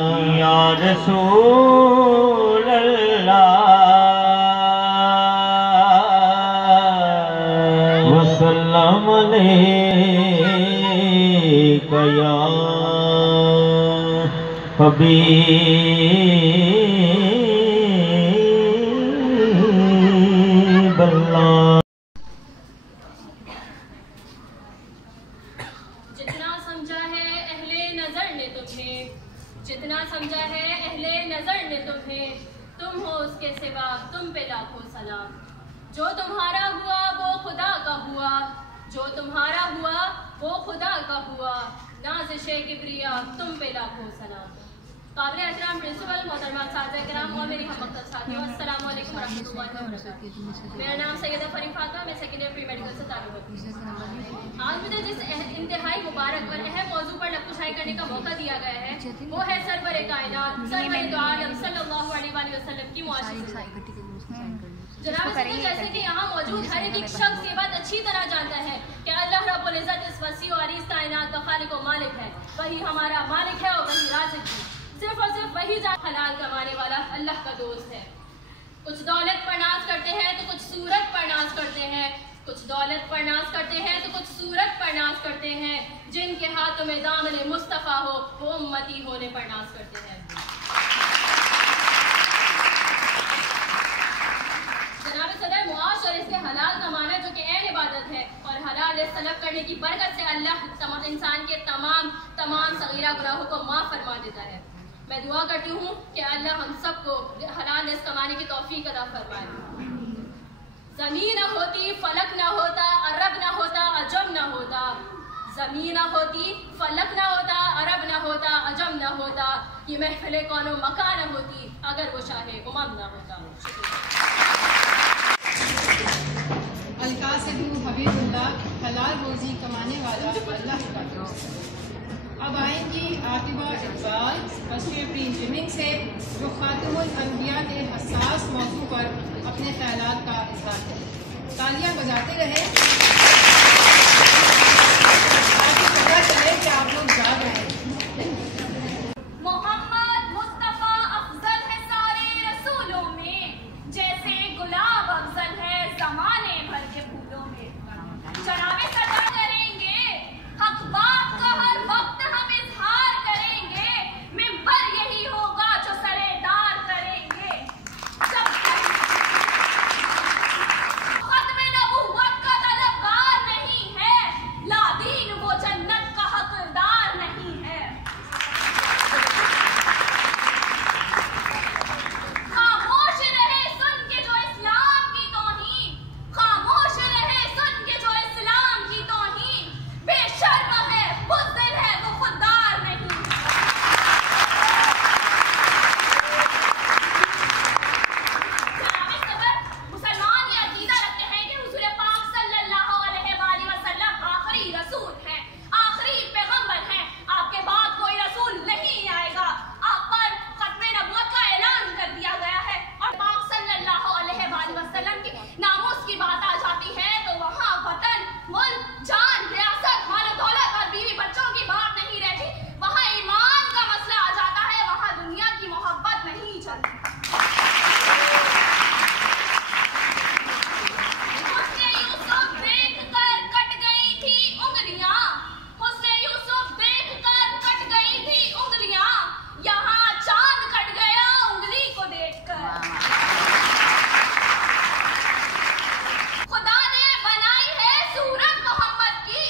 या रसूल अल्लाह वसल्लम अलैका या हबीब अल्लाह। जितना समझा है अहले नजर ने तुम्हें, तुम हो उसके सिवा तुम पे लाखों सलाम। जो तुम्हारा हुआ वो खुदा का हुआ, जो तुम्हारा हुआ वो खुदा का हुआ, नाज़िशे किब्रिया तुम पे लाखों सलाम। काबिल एहतराम प्रिंसिपल मोहतरमा साथिया किराम और मेरी हमवक्त साथियों, अस्सलाम वालेकुम रहमतुल्लाहि व बरकातुहू। मेरा नाम सैयदा फरीम फातिमा, मैं सेकेंड ईयर प्री मेडिकल से तालिबत हूँ। आज मुझे जिस इंतहाई मुबारक और अहम मौजू पर लफ्ज़ करने का मौका दिया गया है वो है सरवरे कायनात सरवरे दो आलम सल्लल्लाहु अलैहि वसल्लम की मुआशिक़। जनाब जैसे कि यहाँ मौजूद हर एक शख्स ये बात अच्छी तरह जानता है कि अल्लाह रब्बुल इज़्ज़त इस वसी और इस कायनात का खालिक और मालिक है, वही हमारा मालिक है और वही राज़िक़ है। सिर्फ और सिर्फ वही हलाल कमाने वाला अल्लाह का दोस्त है। कुछ दौलत पर नाज करते हैं तो कुछ सूरत पर नाज करते हैं, कुछ दौलत पर नाज करते हैं तो कुछ सूरत पर नाज करते हैं। जिनके हाथों में दामन मुस्तफ़ा हो वो उम्मती होने पर नाज करते हैं। जनाब सदर मुआश और इसके हलाल कमाना जो कि ऐन इबादत है और हलाल तलब करने की बरकत से अल्लाह इंसान के तमाम सगीरा गुनाहों को माफ़ फरमा देता है। मैं दुआ करती हूँ कि अल्लाह हम सबको हलाल कमाने की तौफीक अता फरमाए। ज़मीन न होती फलक न होता, अरब न होता, अजम न होता। ज़मीन न होती फलक न होता, अरब न होता, अजम न होता। ये महफिले कौनो मका न होती अगर वो शाहे उमम न होता। अलकासिदु हबीबुल्लाह, हलाल रोजी कमाने वाला अल्लाह का दोस्त। अब आएंगी Atiba Iqbal first year pre engineering से, जो खातिमुल अंबिया के हसास मौजू पर अपने ख्यालात का इज़हार करें। तालियां बजाते रहे ताकि पता चले कि आप लोग जाग रहे हैं। मोहम्मद मुस्तफा अफजल है सारे रसूलों में, जैसे गुलाब अफजल है जमाने भर के फूलों में। जनाबे सदा करेंगे हक बात का हर वक्त हम इजहार करेंगे, मिंबर यही होगा जो सरेदार करेंगे। खत्मे नबूवत का तलबगार नहीं है, लादीन वो जन्नत का हकदार नहीं है। खामोश रहे सुन के जो इस्लाम की तौहीन, खामोश रहे सुन के जो इस्लाम की तौहीन। बेशर्म है बुज़दिल है वो खुददार नहीं। जनाबे सदर, मुसलमान ये अकीदा रखते हैं कि हुज़ूर पाक सल्लल्लाहु अलैहि वसल्लम आखिरी रसूल हैं, आखिरी पैगंबर हैं। आपके बाद कोई रसूल नहीं आएगा। आप पर खत्मे नबूवत का ऐलान कर दिया गया है और पाक सल्लल्लाहु अलैहि वसल्लम की नामूस की बात आ जाती है तो वहाँ वतन, मुल्क, जान, रियासत, माल दौलत और बीवी बच्चों की बात नहीं रहती। वहाँ ईमान का मसला आ जाता है, वहाँ दुनिया की मोहब्बत नहीं चलती। हुस्ने यूसुफ देखकर कट गई थी उंगलियां, हुस्ने यूसुफ देखकर कट गई थी उंगलियां। यहाँ चांद कट गया उंगली को देखकर। खुदा ने बनाई है सूरत मोहम्मद की,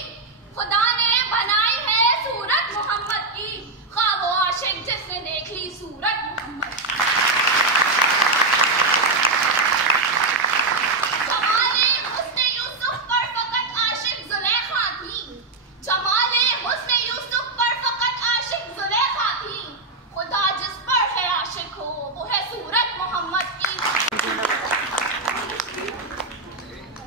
खुदा ने बनाई है सूरत मोहम्मद की। खा वो आशिक जिसने देख ली सूरत मोहम्मद। जमाले हुस्ने यूसुफ पर फकत आशिक जुलेखा थी, जमाले हुस्ने यूसुफ पर फकत आशिक जुलेखा थी। खुदा जिस पर है आशिक हो वो है सूरत मोहम्मद की।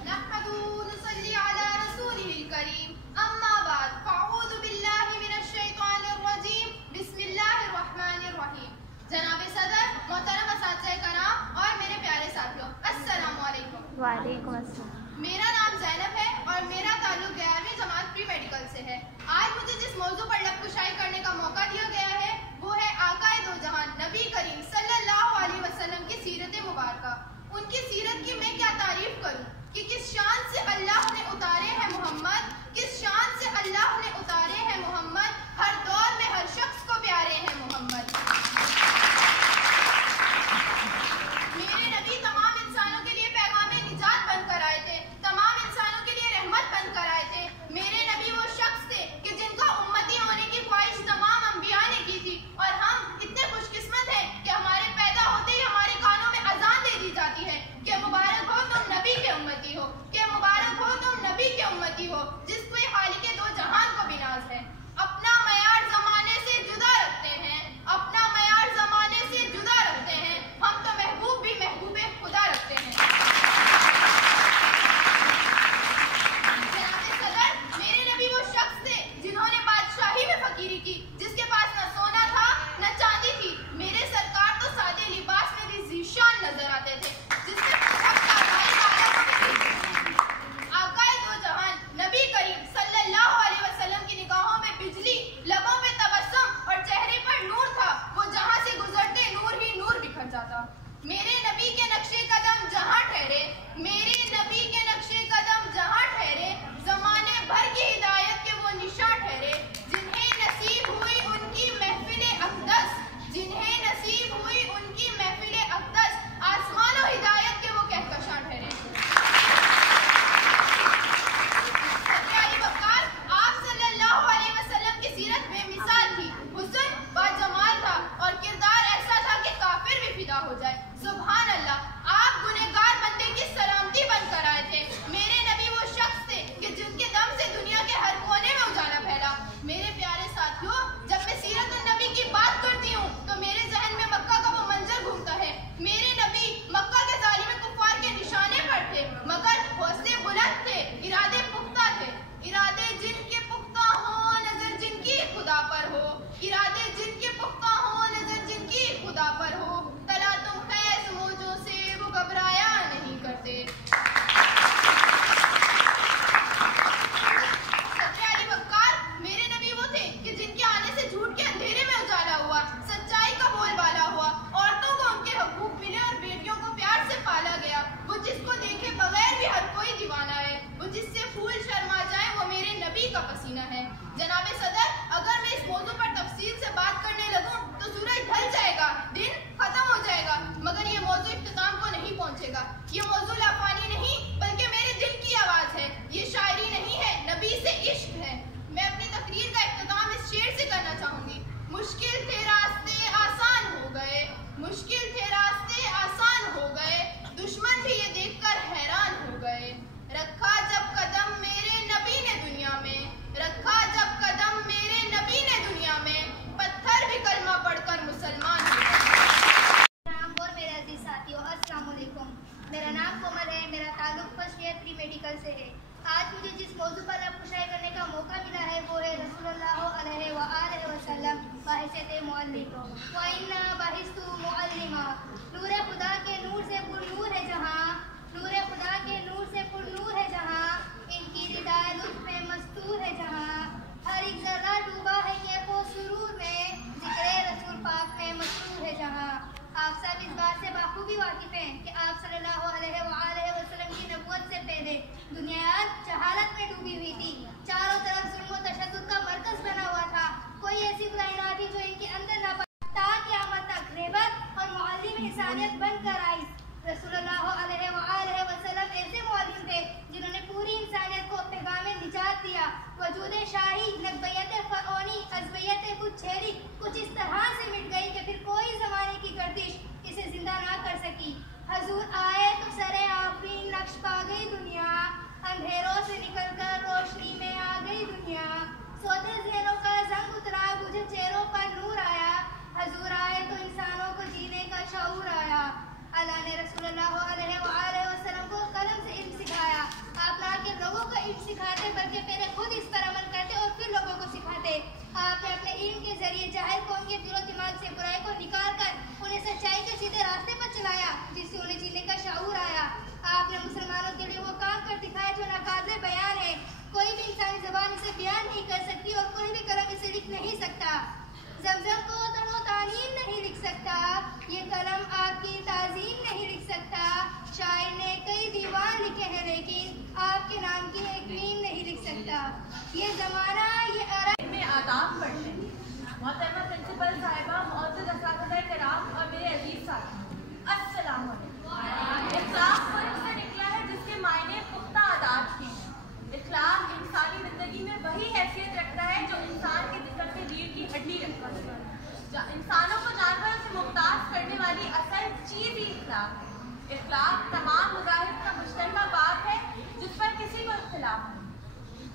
नहमदु नुसल्ली अला रसूलिहिल करीम, अम्मा बाद, फ़अऊज़ु बिल्लाहि मिनश शैतानिर रजीम, बिस्मिल्लाहिर रहमानिर रहीम। जनाबे सदर, मोहतरम असातिज़े कराम और मेरे प्यारे साथियों, अस्सलामु अलैकुम। वालेकुम अस्सलाम। मेरा नाम ज़ैनब है और मेरा ताल्लुक 11वीं जमात प्री मेडिकल से है। आज मुझे जिस मौजू पर लफ्ज़ करने का मौका दिया गया है वो है आका वइन्ना बहिस्तु मुअल्लिमा। नूर खुदा के नूर से पुरनूर है जहाँ, नूर खुदा के नूर से पुरनूर है जहाँ, इनकी रिदाए लुत्फ में मस्तूर है जहाँ। हर एक जर्रा डूबा है कैफो सुरूर में, जिक्रे रसूल पाक में मस्तूर है जहाँ। आप सब इस बात से बाखूबी वाकिफ हैं कि आप सल्लल्लाहु अलैहि वसल्लम की नबूवत से पहले दुनिया जहालत में डूबी हुई थी। चारों तरफ जुल्म व तशद्दुद का मरकज बना हुआ था। कोई ऐसी बुराई ना थी जो इनके अंदर ना ता क़यामत तक ग़ैबत और मुअल्लिम इंसानियत बनकर आई। रसूलुल्लाह अलैहि वसल्लम ऐसे मुअल्लिम थे जिन्होंने पूरी इंसानियत को पैगाम निजात दिया। वजूद शाही, नकबयत फ़रौनी, अज़बयत बुछेरी कुछ इस तरह से मिट गई कि फिर कोई ज़माने की गर्दिश इसे जिंदा ना कर सकी। हजूर आए तो सरे आफरीन नक्श पा गई दुनिया, अंधेरों से निकलकर रोशनी में आ गई दुनिया। सोते ज़हनों का जंग उतरा, बुझे चेहरों पर नूर आया। हजूर आए तो इंसानों को जीने का शऊर आया। अल्लाह ने रसूलुल्लाह अलैहि वसल्लम को कलम से इल्म सिखाया। आप ना के लोगों को इल्म सिखाते बल्कि पहले खुद इस पर अमल करते और फिर लोगों को सिखाते। आपने अपने इल्म के जरिए जाहिर कौम के दिलो दिमाग से बुराई को निकाल कर उन्हें सच्चाई के सीधे रास्ते पर चलाया, जिससे उन्हें जीने का शऊर आया। आपने मुसलमानों के लिए वो काम कर दिखाया जो नाकाबिले बयान है। कोई भी इंसानी ज़बान इसे बयान नहीं कर सकती और कोई भी कलम इसे लिख नहीं सकता। ज़मज़म को तनो तानीम नहीं लिख सकता, ये कलम आपकी ताज़ीम नहीं लिख सकता। शायर ने कई दीवान लिखे हैं लेकिन आपके नाम की एक नीम नहीं लिख सकता। ये ज़माना ये अरब में आदाब पढ़ते हैं। मोहतरमा प्रिंसिपल साहिबा, मुअज़्ज़ज़ असातिज़ा-ए-किराम और मेरे अजीज साथी, अस्सलाम वालेकुम। इखलाक वो से निकला है जिसके मायने पुख्ता आदाब के हैं। इखलाक इंसानी जिंदगी में वही हैसियत रखता है जो इंसान के जिस्म में रीढ़ की हड्डी रखता है। इंसानों को जानवरों से मुमताज करने वाली असल चीज ही इखलाक है। इखलाक तमाम मज़ाहिब का मुश्तरका बाब है जिस पर किसी को इख्तिलाफ नहीं।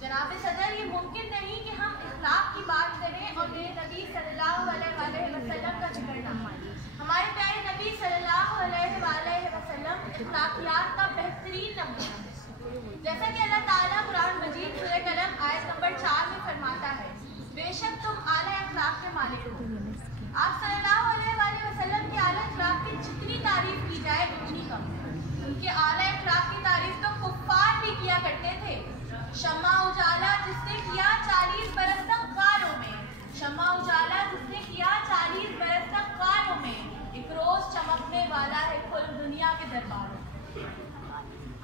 जनाब सदर, ये मुमकिन नहीं कि हम इखलाक की बात करें और मेरे नबी सल्लल्लाहु अलैहि वसल्लम का जिक्र न माने। हमारे प्यारे नबी सल्लल्लाहु अलैहि वसल्लम इखलाकियात का बेहतरीन नमूना है। जैसा कि अल्लाह ताला कुरान मजीद सूरह कलम आयत नंबर 4 में फरमाता है, बेशक तुम आला इखलाक के मालिक हो। आप सल्लल्लाहु अलैहि वसल्लम के आला इखलाक की जितनी तारीफ की जाए उतनी कम है। उनके आला इखलाक की तारीफ तो कुफ्फार भी किया करते थे। शम्मा उजाला जिसने किया 40 बरस तक गारों में, शम्मा उजाला जिसने किया 40 बरस तक गारों में, एक रोज चमकने वाला है कुल दुनिया के दरबारों।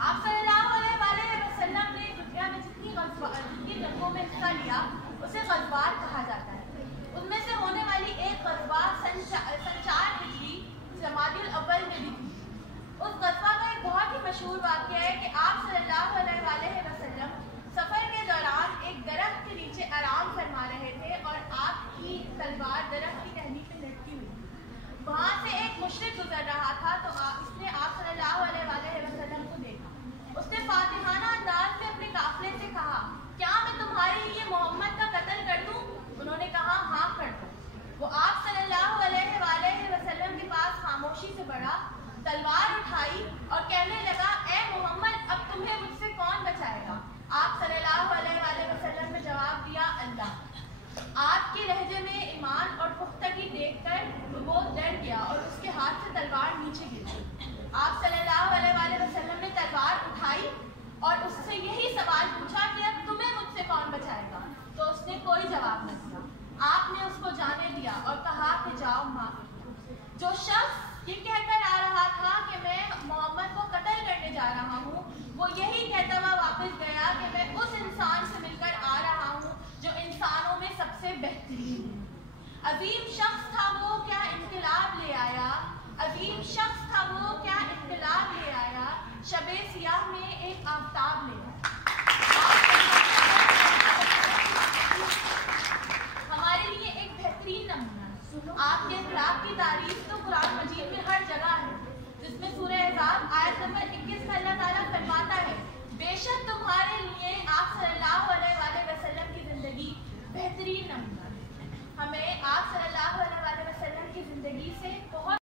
आप सल्लल्लाहु अलैहि वसल्लम ने दुनिया में जितनी जंगों में हिस्सा लिया उसे गज़वार कहा जाता है। उनमें से होने वाली एक गज़वा सन 4 हिजरी जमादिल अव्वल में भी थी। उस गज़वा का एक बहुत ही मशहूर वाक़या है कि आप सल्लल्लाहु अलैहि वसल्लम सफ़र के दौरान एक दरख्त के नीचे आराम फरमा रहे थे और आपकी तलवार दरख्त की टहनी पे लटकी हुई। वहाँ से एक मुशरिक गुजर रहा था तो इसने आप सल्लल्लाहु अलैहि वसल्लम को देखा। उसने फातिहाना अंदाज में अपने काफिले से कहा, क्या मैं तुम्हारे लिए मोहम्मद का कत्ल कर दूं? उन्होंने कहा, हाँ कर दो। वो आप सल्लल्लाहु अलैहि वसल्लम के पास खामोशी से बढ़ा, तलवार उठाई और कहने लगा, ए मोहम्मद, अब तुम्हें मुझसे कौन बचाएगा? आप सल्लल्लाहु अलैहि वसल्लम ने जवाब दिया, अल्लाह। आपके लहजे में ईमान और पुख्तगी देखकर वो डर गया और उसके हाथ से तलवार नीचे गिर गई। आप सल्लल्लाहु अलैहि वसल्लम ने तलवार उठाई और उससे यही सवाल पूछा कि अब तुम्हें मुझसे कौन बचाएगा? तो उसने कोई जवाब न दिया। आपने उसको जाने दिया और कहा कि जाओ माफ। जो शख्स ये कहकर आ रहा था कि मैं मोहम्मद को कत्ल करने जा रहा हूँ, वो यही कहता हुआ वापस गया कि मैं उस इंसान से मिलकर आ रहा हूँ जो इंसानों में सबसे बेहतरीन है। अजीम शख्स था वो, क्या इनकलाब ले आया। अजीम शख्स था वो, क्या इनकलाब ले आया। शबे सियाह में एक आफताब ले आया। हमारे लिए एक बेहतरीन नमूना है। आपके इखलाक की तारीफ तो कुरान मजीद में हर जगह है, जिसमें सूरह अहज़ाब आयत नंबर 21 में अल्लाह ताला फरमाता है, बेशक तुम्हारे लिए आप सल्लल्लाहु अलैहि वसल्लम की जिंदगी बेहतरीन नमूना है। हमें आप सल्लल्लाहु अलैहि वसल्लम की जिंदगी से बहुत